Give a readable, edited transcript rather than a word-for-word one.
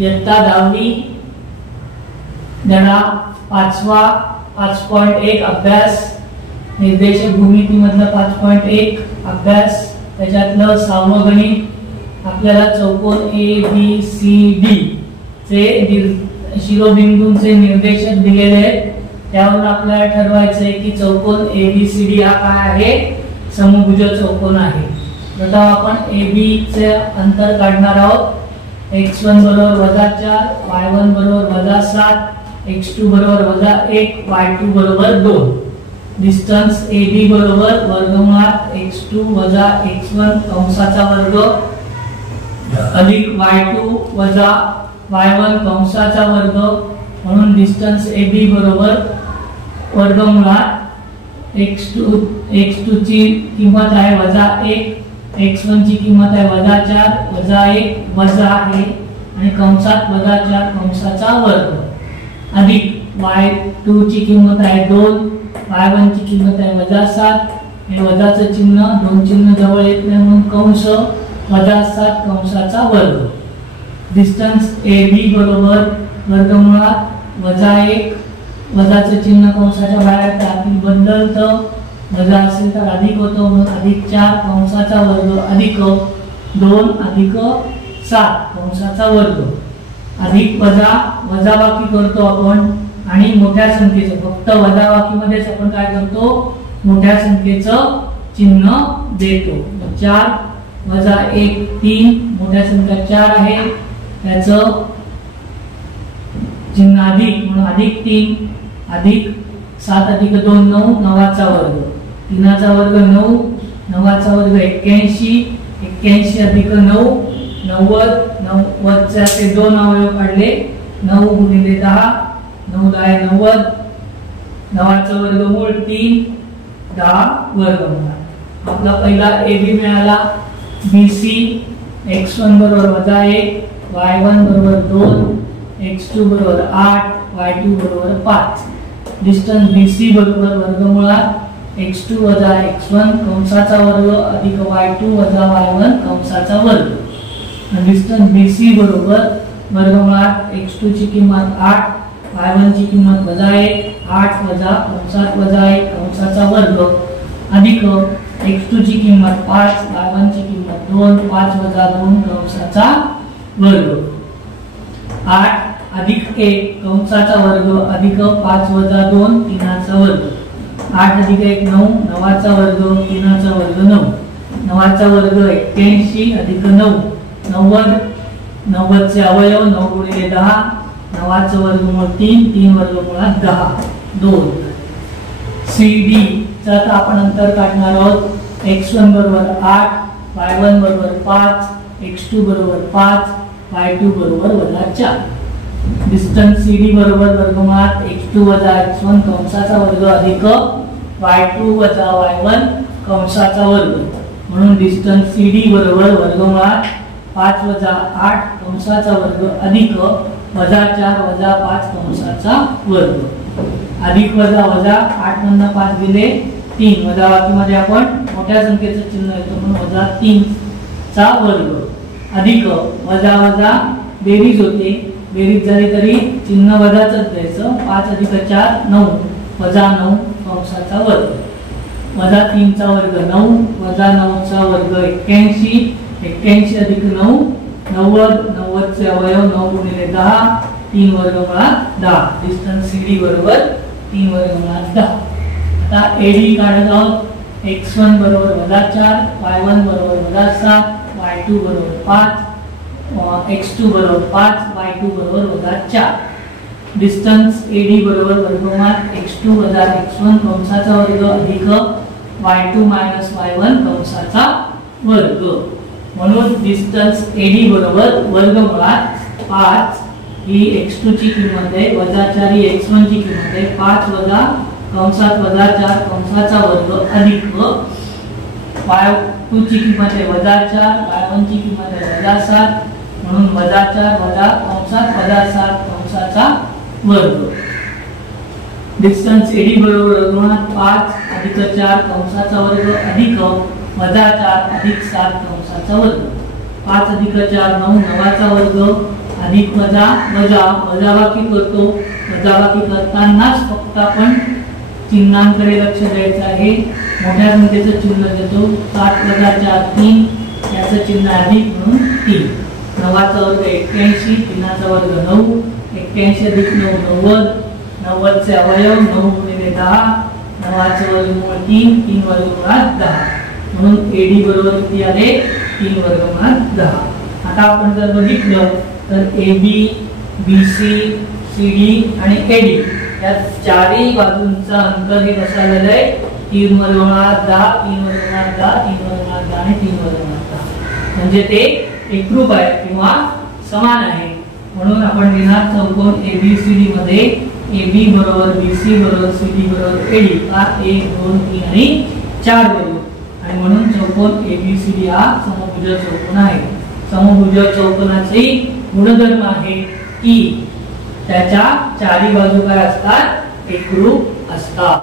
इयत्ता 10वी धडा 5वा 5.1 अभ्यास निर्देशक भूमिती मधला 5.1 अभ्यास त्याच्यातलं 6वं गणित आपल्याला चौकोन ABCD चे शिरोबिंदूंचे निर्देशक दिलेले आहेत। त्यावरून आपल्याला ठरवायचं आहे की चौकोन ABCD हा काय आहे, समभुज चौकोन आहे। प्रथम आपण AB चे अंतर काढणार आहोत। x1 बरोबर -4, y1 बरोबर -7, x2 बरोबर -1, y2 बरोबर 2। डिस्टन्स AB बरोबर वर्गमुळात x2 - x1 कंसाचा वर्ग अधिक y2 - y1 कंसाचा वर्ग, म्हणून डिस्टन्स AB बरोबर वर्गमुळात x2 ची किंमत आहे -1, x1 ची किंमत आहे -4 -1 वजा आहे आणि कंसात -4 कंसाचा वर्ग अधिक y2 ची किंमत आहे 2, y1 ची किंमत आहे -7 हे वजाचं चिन्ह दोन चिन्ह जवळ येत नाही म्हणून कंस -7 कंसाचा वर्ग। डिस्टन्स AB बरोबर वर्गमुळात -1 वजाचं चिन्ह कंसाच्या बाहेर टाकून बदलतं, वजा असेल तर अधिक होतो म्हणून +4 कंसाचा वर्ग अधिक 2 अधिक 7 कंसाचा वर्ग अधिक वजाबाकी करतो आपण आणि मोठ्या संख्येचं फक्त वजाबाकीमध्येच आपण काय करतो, मोठ्या संख्येचं चिन्ह देतो। 4 - 1 3, मोठ्या संख्या 4 आहे त्याचं चिन्ह अधिक म्हणून +3 अधिक 7 अधिक 2 9, 9चा वर्ग 3चा वर्ग 9, 9चा वर्ग 81, 81 अधिक 9 90, 90चे असे दोन अवयव काढले 9 × 10, 9 × 10 90, 9चा वर्गमूळ 3, 10 वर्गमूळ। आपला पहिला AB मिळाला। BC x1 बरोबर -1, y1 बरोबर 2, x2 बरोबर 8, y2 बरोबर 5। डिस्टन्स BC बरोबर वर्गमुळात x2 - x1 कंसाचा वर्ग अधिक y2 - y1 कंसाचा वर्ग। डिस्टन्स BC बरोबर वर्गमुळात x2 ची किंमत 8, y1 ची किंमत -1, 8 वजा कंसात -1 कंसाचा वर्ग अधिक x2 ची किंमत 5, y1 ची किंमत 2, 5 वजा 2 कंसाचा वर्ग 8 अधिक 1 कंसाचा वर्ग अधिक 5 वजा 2 3चा वर्ग 8 अधिक 1 9, 9चा वर्ग 3चा वर्ग 9, 9चा वर्ग 81 अधिक 9 90, 90चे अवयव 9 × 10, 9चा वर्गमूळ 3, 3 वर्गमुळात 10 2। CD चा आता आपण अंतर काढणार आहोत। x1 बरोबर 8, y1 बरोबर 5, x2 बरोबर 5, y2 बरोबर -4। डिस्टन्स CD बरोबर वर्गमुळात x2 - x1 कंसाचा वर्ग अधिक y2 - y1 कंसाचा वर्ग, म्हणून डिस्टन्स CD बरोबर वर्गमुळात 5 - 8 कंसाचा वर्ग अधिक -4 वजा 5 कंसाचा वर्ग अधिक वजा 8 मधून 5 गेले 3, वजाबाकीमध्ये आपण मोठ्या संख्येचं चिन्ह येतो म्हणून -3 चा वर्ग अधिक वजा बेरीज होते, बेरीज झाली तरी चिन्ह वजाचंच द्यायचं। 5 अधिक 4 9 वजा 9 कंसाचा वर्ग -3 चा वर्ग 9 वजा 9 चा वर्ग 81, 81 अधिक 9 90, 90चे अवयव 9 × 10, 3 वर्गमुळात 10। डिस्टन्स CD बरोबर 3 वर्गमुळात 10। आता AD काढत आहोत। x1 बरोबर -4, y1 बरोबर -7, y2 बरोबर 5, x2 बरोबर 5, y2 बरोबर -4। डिस्टन्स AD बरोबर वर्गमुळात x2 - x1 कंसाचा वर्ग अधिक y2 - y1 कंसाचा वर्ग, म्हणून डिस्टन्स AD बरोबर वर्गमुळात 5 ही x2 ची किंमत आहे, -4 ही x1 ची किंमत आहे, 5 वजा कंसात -4 कंसाचा वर्ग अधिक y2 ची किंमत आहे -4, y1 ची किंमत आहे -7 म्हणून -4 वजा कंसात -7 कंसाचा वर्ग। डिस्टन्स AD बरोबर वर्गमुळात 5 अधिक 4 कंसाचा वर्ग अधिक -4 अधिक 7 कंसाचा वर्ग। 5 अधिक 4 9, 9चा वर्ग अधिक वजा वजा वजाबाकी करतो. वजाबाकी करतानाच फक्त आपण चिन्हांकडे लक्ष द्यायचं आहे. मोठ्या संख्येचं चिन्ह देतो. 7 वजा 4 3, याचं चिन्ह अधिक म्हणून 3. 9चा वर्ग 81, 3चा वर्ग 9, 81 अधिक 9 90, 90 चे अवयव 9 गुणिले 10, 9चे वर्गमूळ 3, 3 वर्गमुळात 10. म्हणून एडी बरोबर किती आले? 3 वर्गमुळात 10. आता आपण जर बघितलं तर एबी, बीसी, सीडी आणि एडी या चारही बाजूंचा अंतर हे कसं आलेलं आहे? 3 वर्गमुळात 10, 3 वर्गमुळात 10, 3 वर्गमुळात 10 आणि 3 वर्गमुळात 10. म्हणजे ते एकरूप आहे किंवा समान आहे. म्हणून आपण लिहिणार चौकोन एबीसीडी मध्ये एबी बरोबर बीसी बरोबर सीडी बरोबर एडी हा 1 2 3 आणि 4 बरोबर. आणि म्हणून चौकोन एबीसीडी हा समभुज चौकोन आहे. समभुज चौकोनाचे गुणधर्म आहे की त्याच्या चारी बाजू काय असतात? एकरूप असतात.